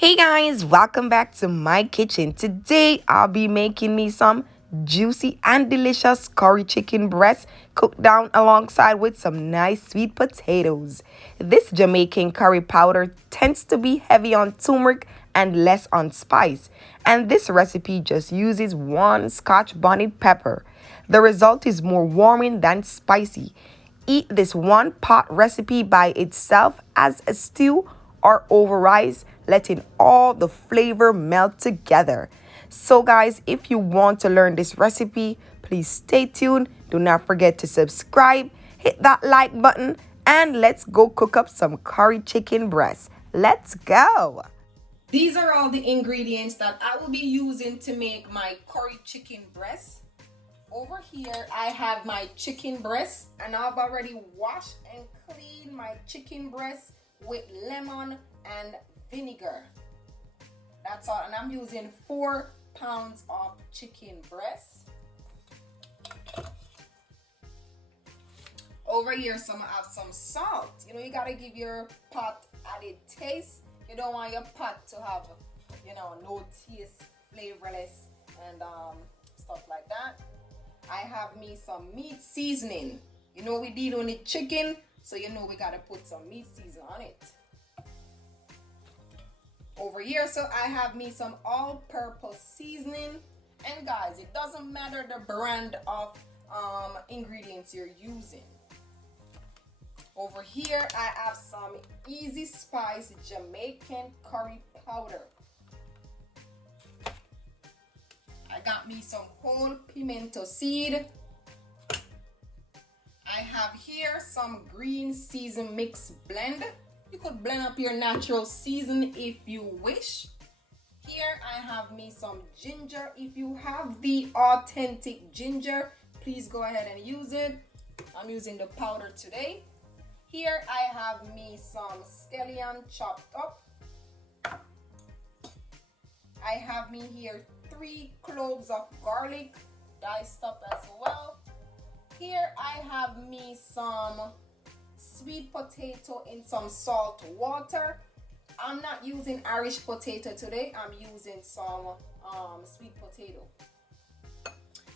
Hey guys, welcome back to my kitchen. Today I'll be making me some juicy and delicious curry chicken breast cooked down alongside with some nice sweet potatoes. This Jamaican curry powder tends to be heavy on turmeric and less on spice, and this recipe just uses one Scotch bonnet pepper. The result is more warming than spicy. Eat this one pot recipe by itself as a stew or over rice, letting all the flavor melt together. So, guys, if you want to learn this recipe, please stay tuned. Do not forget to subscribe, hit that like button, and let's go cook up some curry chicken breast. Let's go. These are all the ingredients that I will be using to make my curry chicken breast. Over here, I have my chicken breast, and I've already washed and cleaned my chicken breast with lemon and vinegar. That's all, and I'm using 4 pounds of chicken breast. Over here, I have some salt. You gotta give your pot added taste. You don't want your pot to have, no taste, flavorless, and stuff like that. I have me some meat seasoning. We did on the chicken, so we gotta put some meat seasoning on it. Over here, so I have me some all-purpose seasoning. And guys, it doesn't matter the brand of ingredients you're using. Over here, I have some Easy Spice Jamaican curry powder. I got me some whole pimento seed. I have here some green season mix blend. You could blend up your natural season if you wish. Here I have me some ginger. If you have the authentic ginger, please go ahead and use it. I'm using the powder today. Here I have me some scallion chopped up. I have me here 3 cloves of garlic diced up as well. Here I have me some sweet potato in some salt water. I'm not using Irish potato today. I'm using some sweet potato.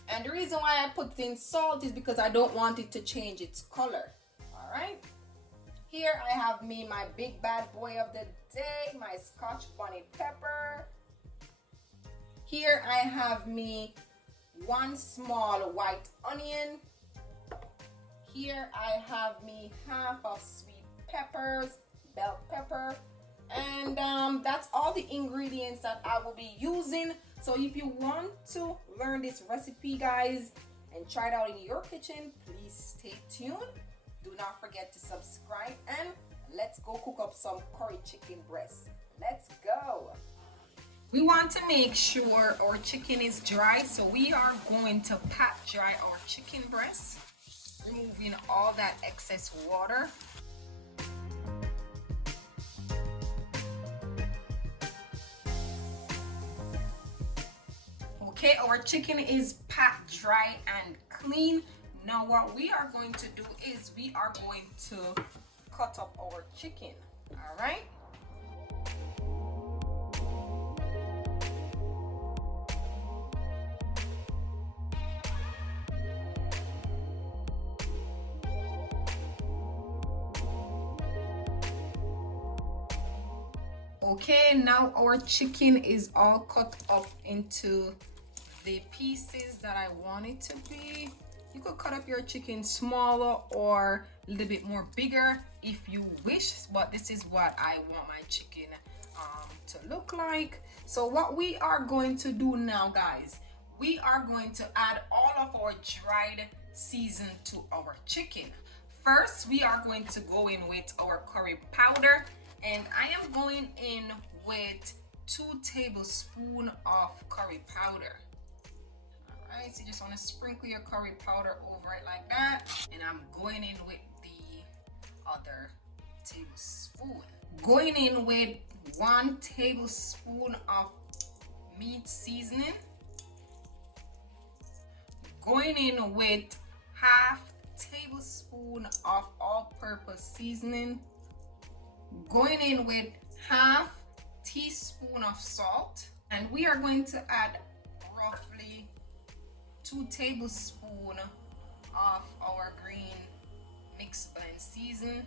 And the reason why I put in salt is because I don't want it to change its color. All right. Here I have me my big bad boy of the day, my Scotch bonnet pepper. Here I have me 1 small white onion. Here I have me half of sweet peppers, bell pepper, and that's all the ingredients that I will be using. So if you want to learn this recipe, guys, and try it out in your kitchen, please stay tuned. Do not forget to subscribe, and let's go cook up some curry chicken breast. Let's go. We want to make sure our chicken is dry, so we are going to pat dry our chicken breast, removing all that excess water. Okay, our chicken is pat dry and clean. Now what we are going to do is we are going to cut up our chicken. All right. Okay, now our chicken is all cut up into the pieces that I want it to be. You could cut up your chicken smaller or a little bit more bigger if you wish, but this is what I want my chicken to look like. So what we are going to do now, guys, we are going to add all of our dried season to our chicken. First, we are going to go in with our curry powder, and I am going in with 2 tablespoons of curry powder. Alright, so you just want to sprinkle your curry powder over it like that, and I'm going in with the other tablespoon. Going in with 1 tablespoon of meat seasoning. Going in with half tablespoon of all-purpose seasoning. Going in with half teaspoon of salt, and we are going to add roughly 2 tablespoons of our green mix blend season.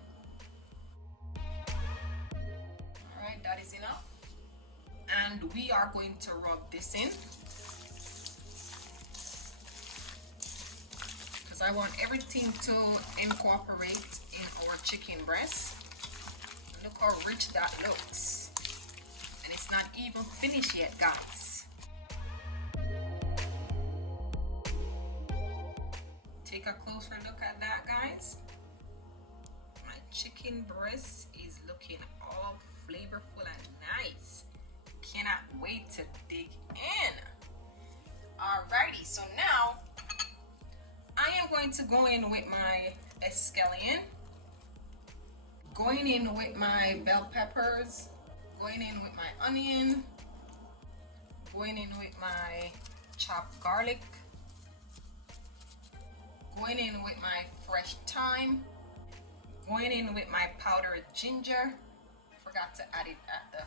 All right, that is enough. And we are going to rub this in because I want everything to incorporate in our chicken breast. Look how rich that looks, and it's not even finished yet, guys. Take a closer look at that, guys. My chicken breast is looking all flavorful and nice. Cannot wait to dig in. Alrighty, so now I am going to go in with my escallion, going in with my bell peppers, going in with my onion, going in with my chopped garlic, going in with my fresh thyme, going in with my powdered ginger. Forgot to add it at the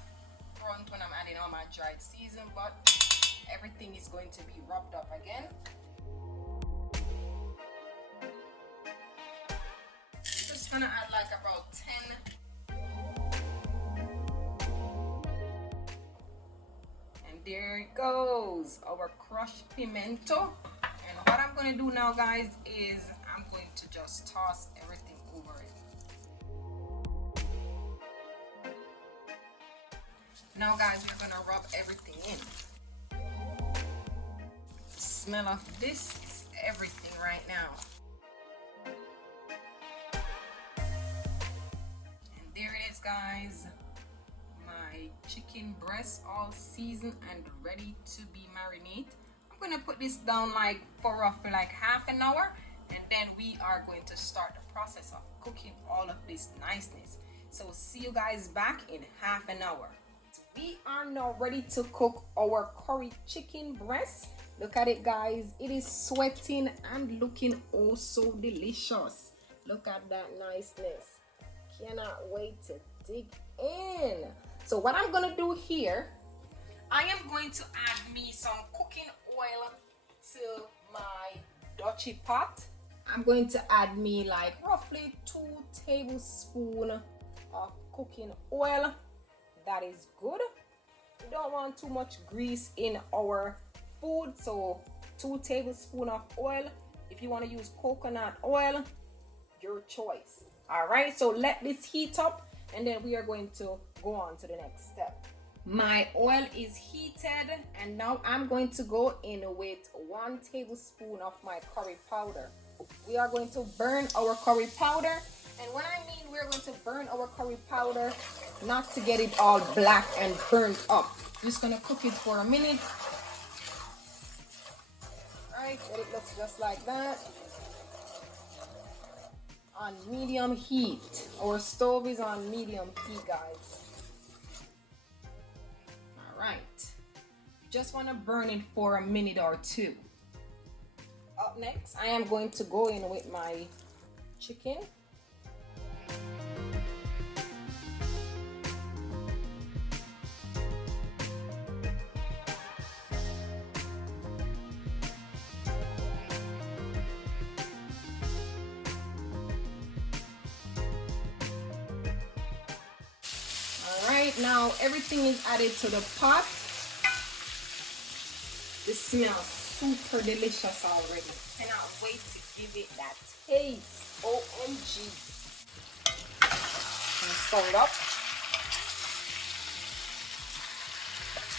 front when I'm adding all my dried season, but everything is going to be rubbed up again. Just gonna add like about 10. And there it goes, our crushed pimento. And what I'm gonna do now, guys, is I'm going to just toss everything over it. Now, guys, we're gonna rub everything in. The smell of this is everything right now. And there it is, guys. My chicken breast all seasoned and ready to be marinated. I'm gonna put this down like for roughly like half an hour, and then we are going to start the process of cooking all of this niceness. So see you guys back in half an hour. We are now ready to cook our curry chicken breast. Look at it, guys. It is sweating and looking oh so delicious. Look at that niceness. Cannot wait to dig in. So what I'm gonna do here, I am going to add me some cooking oil to my Dutchy pot. I'm going to add me like roughly 2 tablespoons of cooking oil. That is good. We don't want too much grease in our food, so 2 tablespoons of oil. If you want to use coconut oil, your choice. All right, so let this heat up, and then we are going to go on to the next step. My oil is heated, and now I'm going to go in with 1 tablespoon of my curry powder. We are going to burn our curry powder. And when I mean we're going to burn our curry powder, not to get it all black and burnt up. Just gonna cook it for a minute. Right, and it looks just like that. On medium heat. Our stove is on medium heat, guys. Alright. Just wanna burn it for a minute or 2. Up next, I am going to go in with my chicken. Now everything is added to the pot. This smells super delicious already. Cannot wait to give it that taste. OMG. And stir it up.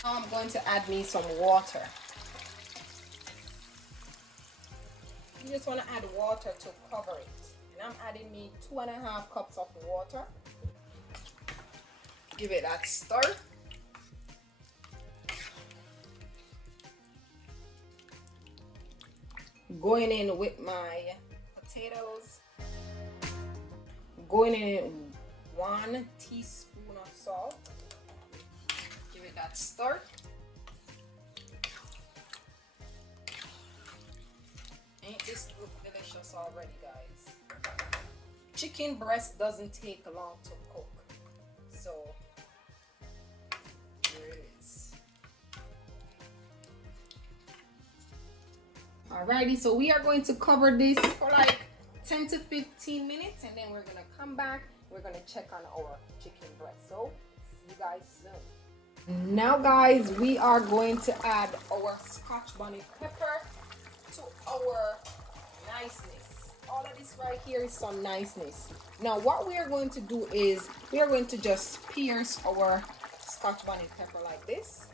Now I'm going to add me some water. You just want to add water to cover it. And I'm adding me 2.5 cups of water. Give it that stir. Going in with my potatoes. Going in 1 teaspoon of salt. Give it that stir. Ain't this look delicious already, guys? Chicken breast doesn't take long to cook. So Alrighty, so we are going to cover this for like 10 to 15 minutes, and then we're gonna come back. We're gonna check on our chicken breast. So see you guys soon. Now guys, we are going to add our Scotch bonnet pepper to our niceness. All of this right here is some niceness. Now what we are going to do is we are going to just pierce our Scotch bonnet pepper like this.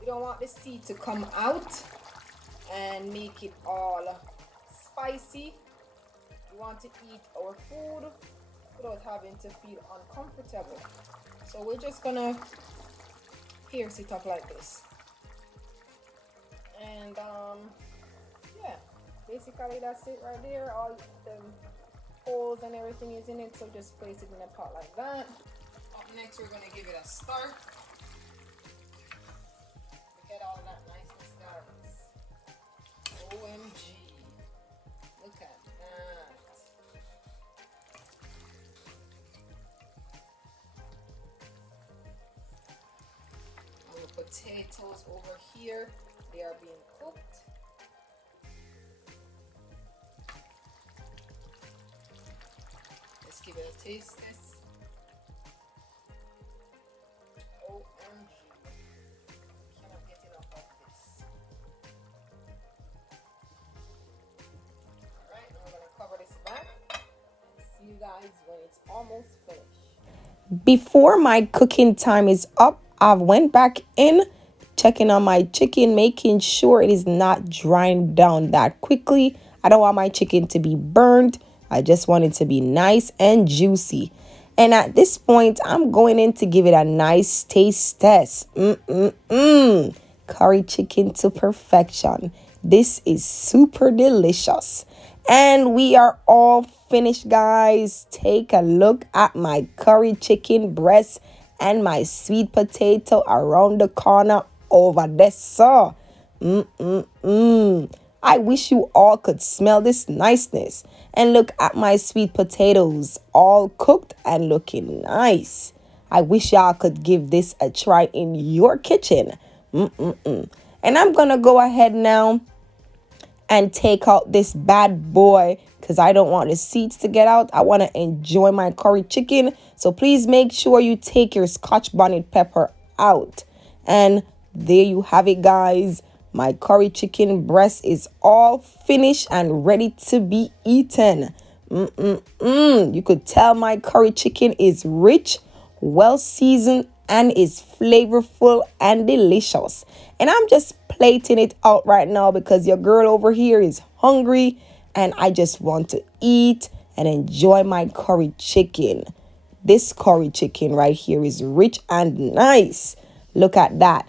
We don't want the seed to come out and make it all spicy. We want to eat our food without having to feel uncomfortable. So we're just gonna pierce it up like this. And yeah, basically that's it right there. All the holes and everything is in it, so just place it in a pot like that. Up next, we're gonna give it a stir. Look at all that niceness, guys. OMG. Look at that. Our potatoes over here, they are being cooked. Let's give it a taste test. OMG. Cannot get enough of this. Alright, now we're going to cover this back and see you guys when it's almost finished. Before my cooking time is up, I've went back in, checking on my chicken, making sure it is not drying down that quickly. I don't want my chicken to be burned. I just want it to be nice and juicy. And at this point, I'm going in to give it a nice taste test. Curry chicken to perfection. This is super delicious. And we are all finished, guys. Take a look at my curry chicken breast and my sweet potato around the corner over there, sir. I wish you all could smell this niceness. And look at my sweet potatoes, all cooked and looking nice. I wish y'all could give this a try in your kitchen. And I'm going to go ahead now and take out this bad boy because I don't want the seeds to get out. I want to enjoy my curry chicken. So please make sure you take your Scotch bonnet pepper out. And there you have it, guys. My curry chicken breast is all finished and ready to be eaten. You could tell my curry chicken is rich, well seasoned, and is flavorful and delicious. And I'm just plating it out right now because your girl over here is hungry and I just want to eat and enjoy my curry chicken. This curry chicken right here is rich and nice. Look at that.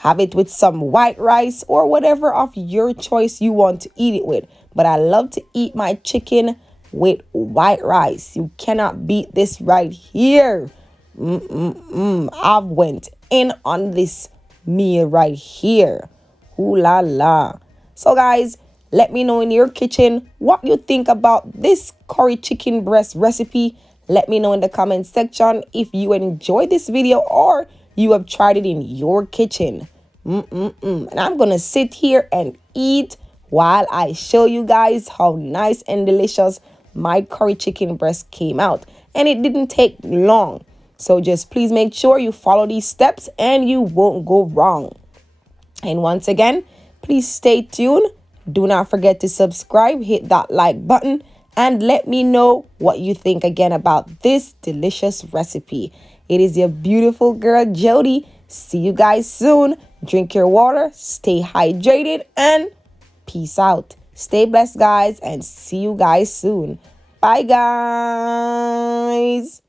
Have it with some white rice or whatever of your choice you want to eat it with. But I love to eat my chicken with white rice. You cannot beat this right here. I've went in on this meal right here. Ooh la la. So guys, let me know in your kitchen what you think about this curry chicken breast recipe. Let me know in the comment section if you enjoyed this video or you have tried it in your kitchen. And I'm gonna sit here and eat while I show you guys how nice and delicious my curry chicken breast came out. And it didn't take long. So just please make sure you follow these steps and you won't go wrong. And once again, please stay tuned. Do not forget to subscribe, hit that like button, and let me know what you think again about this delicious recipe. It is your beautiful girl, Jody. See you guys soon. Drink your water, stay hydrated, and peace out. Stay blessed, guys, and see you guys soon. Bye, guys.